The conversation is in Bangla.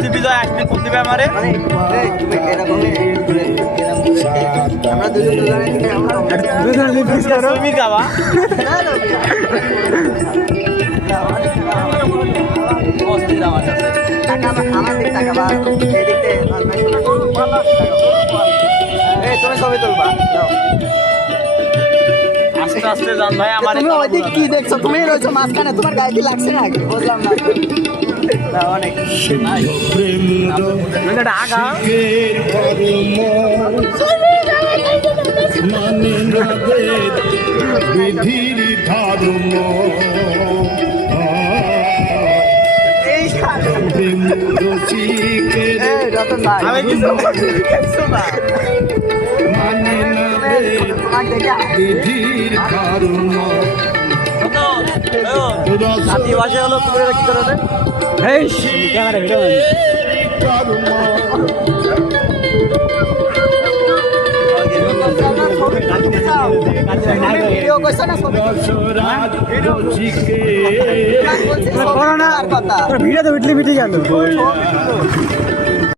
বুদ্ধি বিজয় আসলে বুদ্ধি দিবে আমারে। আমরা তুমি গাওয়া অস্থির আমার কাছে। তুমি ছবি তুলবা আস্তে আস্তে যান ভাই আমার। তুমি ওইদিকে কি দেখছো? তুমি রয়েছো মাঝখানে, তোমার গায়ে কি লাগছে না? বুঝলাম না। অনেক আগা বিধির ধর্ম আমি কিছু না মানে না বিধির ধর্ম জাতি ভাষা হলো তুমি কি করে রে? এই ক্যামেরা ভিডিও ভিডিও করছো না? ভিডিও তো উঠলে মিটে গেল।